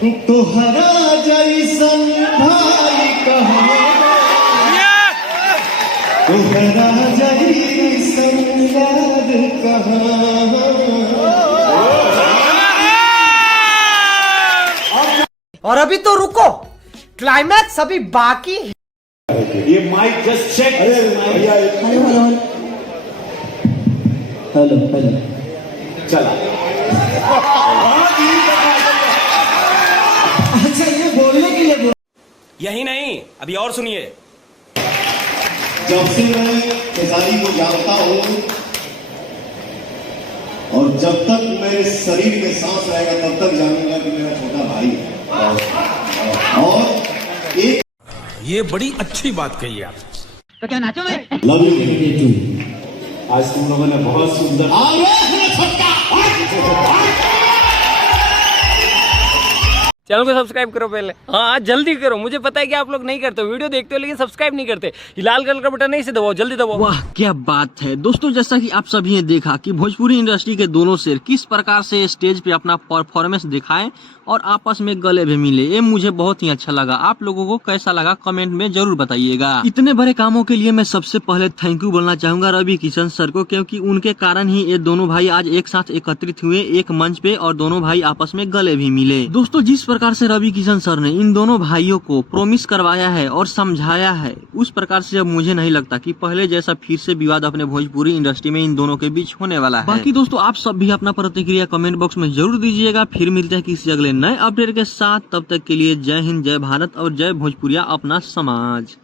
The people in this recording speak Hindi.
तोहरा जैसन भाई कहाँ, तोहरा जैसन याद कहाँ। और अभी तो रुको, क्लाइमैक्स अभी बाकी है। ये mike just check. Hello hello चला। अच्छा ये बोलने के लिए यही नहीं, अभी और सुनिए। जब से मैं खेसारी को जानता हूँ और जब तक मेरे शरीर में सांस रहेगा तब तक जानूंगा कि मेरा छोटा भाई है। और एक ये बड़ी अच्छी बात कही आप। तो क्या नाचो मैं? Love you. आज तुम लोगों ने बहुत सुंदर चैनल को सब्सक्राइब करो पहले। हाँ जल्दी करो, मुझे पता है कि आप लोग नहीं करते हो, वीडियो देखते हो लेकिन सब्सक्राइब नहीं करते। लाल कलर का बटन नहीं से दबाओ, जल्दी दबाओ। वाह क्या बात है दोस्तों, जैसा कि आप सभी ने देखा कि भोजपुरी इंडस्ट्री के दोनों शेर किस प्रकार से स्टेज पे अपना परफॉर्मेंस दिखाएं और आपस में गले भी मिले। ये मुझे बहुत ही अच्छा लगा। आप लोगों को कैसा लगा कमेंट में जरूर बताइएगा। इतने बड़े कामों के लिए मैं सबसे पहले थैंक यू बोलना चाहूंगा रवि किशन सर को, क्योंकि उनके कारण ही ये दोनों भाई आज एक साथ एकत्रित हुए एक मंच पे और दोनों भाई आपस में गले भी मिले। दोस्तों जिस प्रकार से रवि किशन सर ने इन दोनों भाइयों को प्रॉमिस करवाया है और समझाया है, उस प्रकार से अब मुझे नहीं लगता कि पहले जैसा फिर से विवाद अपने भोजपुरी इंडस्ट्री में इन दोनों के बीच होने वाला है। बाकी दोस्तों आप सब भी अपना प्रतिक्रिया कमेंट बॉक्स में जरूर दीजिएगा। फिर मिलते हैं किसी अगले नए अपडेट के साथ, तब तक के लिए जय हिंद, जय भारत और जय भोजपुरिया अपना समाज।